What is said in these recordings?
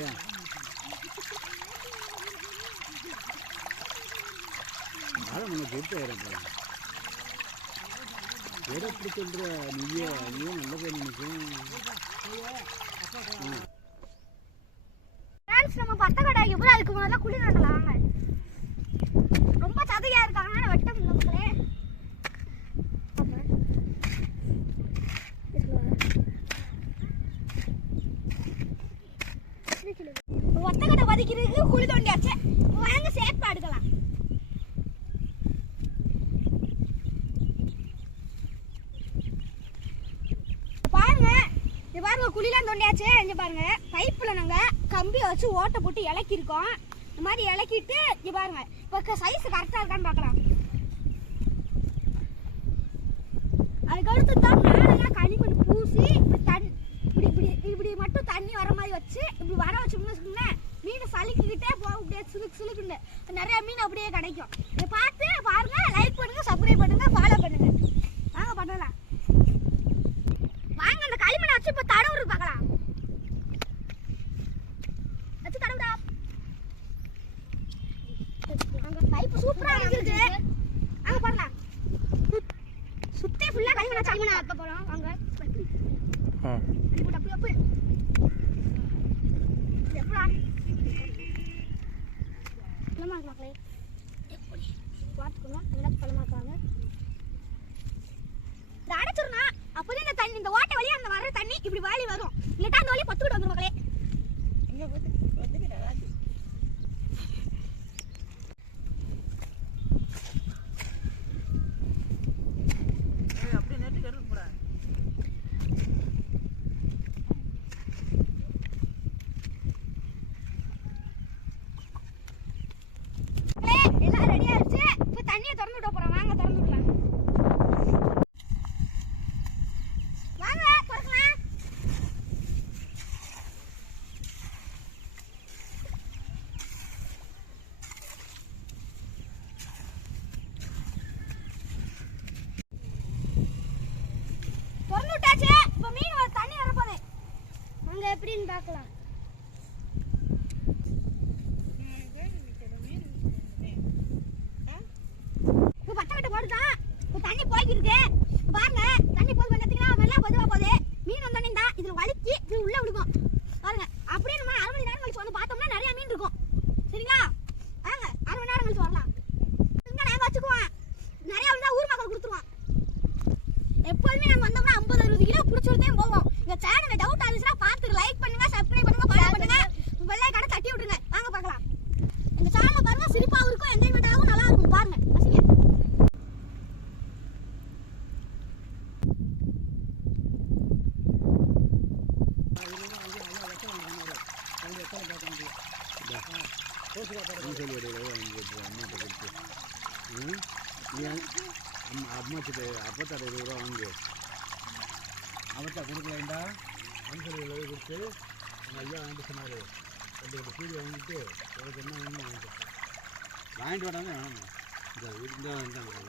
பையன் அதான் நம்ம கெட்டு ஆயிரம் எதை பிடிச்சின்ற நீயே நீயே நல்ல பேர் நினைக்கும் ஃப்ரெண்ட்ஸ் நம்ம பத்த கடாய்க்கு போய் அதுக்கு முதல்ல குழி நடலாம் வாங்க ரொம்ப சதையா இருக்காங்க ஒத்தக்கடை குழி தோண்டியாச்சு வாங்க சேஃபா எடுக்கலாம் பாருங்க இங்க பாருங்க குழிலாம் தோண்டியாச்சு இங்க பாருங்க பைப்ல நாங்க கம்பி வச்சு ஓட்டை போட்டு இலக்கிருக்கோம் இந்த மாதிரி இலக்கிட்டு இங்க பாருங்க இப்போ சைஸ் கரெக்டா இருக்கான்னு பார்க்கலாம் அதுக்கடுத்து தான் மேலாம் களிமண் பூ இப்படி தண்ணி இப்படி இப்படி இப்படி மட்டும் தண்ணி வர மாதிரி வச்சு இப்படி வர வச்சோம்னு வச்சுக்கோங்களேன் மீன் சலிக்கிக்கிட்டே போகும் அப்படியே சுலுக்கு சுலுக்குன்னு நிறைய மீன் அப்படியே கிடைக்கும் இதை பார்த்து பாருங்க லைக் பண்ணுங்க சப்ஸ்கிரைப் பண்ணுங்க ஃபாலோ பண்ணுங்க வாங்க பண்ணலாம் வாங்க அந்த களிமண்ணை வச்சு இப்ப தடவுரு பார்க்கலாம் வச்சு தடவுடா அங்க பைப் சூப்பரா இருக்கு அங்க பாருங்க சுத்தே ஃபுல்லா களிமண்ணை வச்சு களிமண்ணை அப்ப போறோம் வாங்க. இப்படி அப்படி அப்படி எப்படா? இருக்கு மக்களே எப்படி? பார்த்துக்கணும் நல்லா பழமாக்குவாங்க இதை அடைச்சிருந்தா அப்போதான் இந்த தண்ணி இந்த ஓட்டை வழியா அந்த வர தண்ணி இப்படி வாளி வரும் இல்லட்டா அந்த வழியா பத்துக்கிட்டு வந்துரும் மக்களே மக்களே எல்லாம் ரெடி ஆயிடுச்சு இப்போ தண்ணியை திறந்து விட போறோம் வாங்க திறந்து விடலாம் வாங்க திறக்கலாம் திறந்து விட்டாச்சு இப்போ மீன் வர தண்ணி வர போகுது அங்க எப்படின்னு பார்க்கலாம். இப்போ பச்சை கட்டை போட்டுதான் இப்போ தண்ணி போய்க்கிருக்கு. பாருங்க தண்ணி போது பார்த்தீங்கன்னா நல்லா பொதுவா போகுது மீன் வந்தோடனே தான் இதில் வலிச்சு இது உள்ளே விடுக்கும் பாருங்க அப்படியே நம்ம அரை மணி நேரம் கழிச்சு வந்து பார்த்தோம்னா நிறையா மீன் இருக்கும். சரிங்களா? வாங்க அரை மணி நேரம் கழிச்சு வரலாம். இங்க நாங்க வச்சுக்குவோம். நிறையா வந்தா ஊர் மக்கள் கொடுத்துருவோம். எப்போதுமே நாங்க வந்தோம்னா ஐம்பது அறுபது கிலோ பிடிச்சிருந்தே போவோம். எங்க சேனல் டவுட் ஆச்சுன்னா பார்த்து லைக் பண்ணுங்க சப்ஸ்கிரைப் பண்ணுங்க. ஃபாலோ பண்ணுங்க வெள்ளை கடை தட்டி விட்டுருங்க. வாங்க பார்க்கலாம். எங்க சேனலை பாருங்க சிரிப்பாவும் இருக்கும் என்ஜாய்மெண்ட்டாகவும் நல்லா இருக்கும். பாருங்க ரசிங்க சொல்லி இடையில அங்கே அம்மாட்ட கொடுத்து ம்? நீ அங்க- அம்மா அம்மாச்சிட்ட அப்பத்தாட்ட இருபது ரூபா வாங்கு. அவத்தா கொடுக்கலாண்டா? அஞ்சல் எழுபது கொடுத்து எங்கள் ஐயா வாங்கிட்டு சொன்னார். ரெண்டு சீடி வாங்கிட்டு உனக்கு என்ன வேணும் வாங்கிட்டு வாங்கிட்டு வராங்க வேணும் இந்த இந்த இந்த.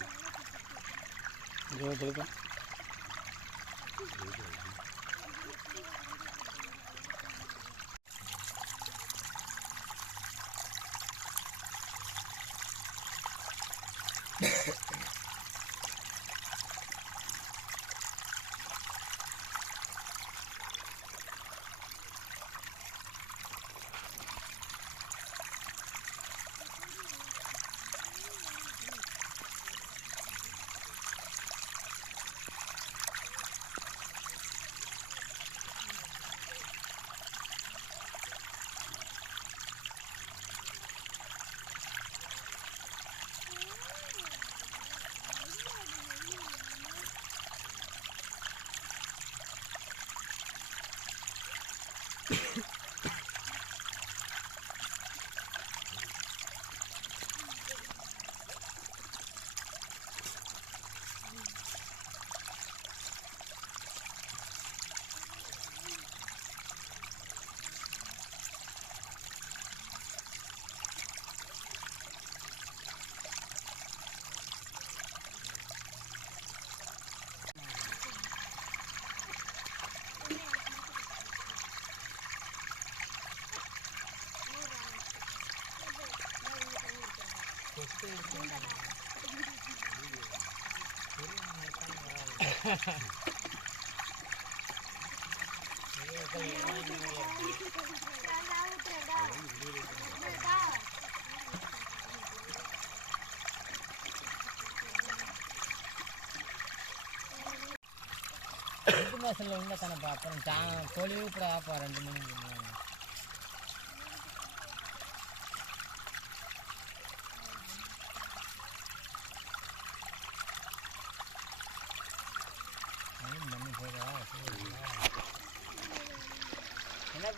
ரெண்டு மாசத்துல உள்ள தானேப்பா. அப்புறம் டா பொழிவு கூட ஆப்பா ரெண்டு மணிக்கு.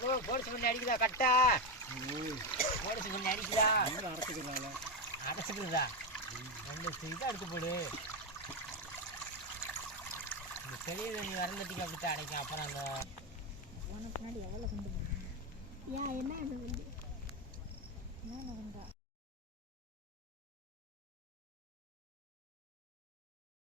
ஐயோ போலீஸ் பண்ணி அடிக்குதா கட்டா? போலீஸ் பண்ணி அடிக்குதா? அடைச்சிக்கிறதா? அடைச்சிக்கிறதா ரெண்டு இதாக எடுத்து போடு. இந்த பெரிய தண்ணி வரந்தட்டிக்கு அப்படித்தான் அடைக்கும். அப்புறம் அந்த உனக்கு முன்னாடி எவ்வளோ கொண்டு? ஏன் என்ன இது என்ன